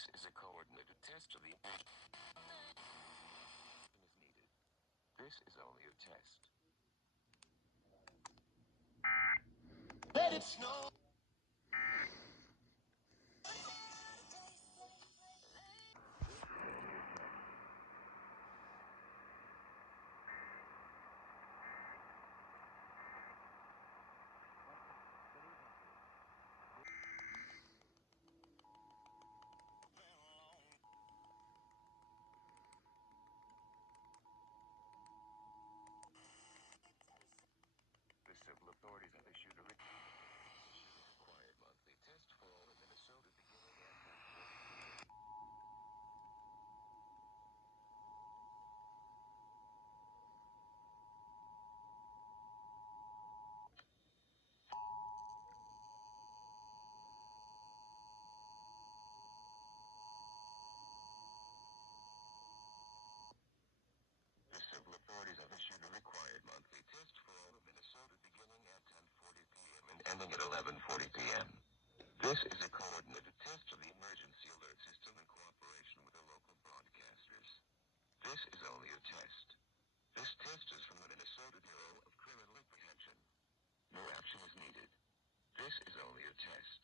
This is a coordinated test of the is needed. This is only a test. Let it snow. The civil authorities have issued a required monthly test for all of Minnesota beginning at 10:40 p.m. The civil authorities have issued a required monthly test for all of Minnesota beginning at 10:40 p.m. and ending at 11:40 p.m. This is a coordinated test of the emergency alert system in cooperation with the local broadcasters. This is only a test. This test is from the Minnesota Bureau of Criminal Apprehension. No action is needed. This is only a test.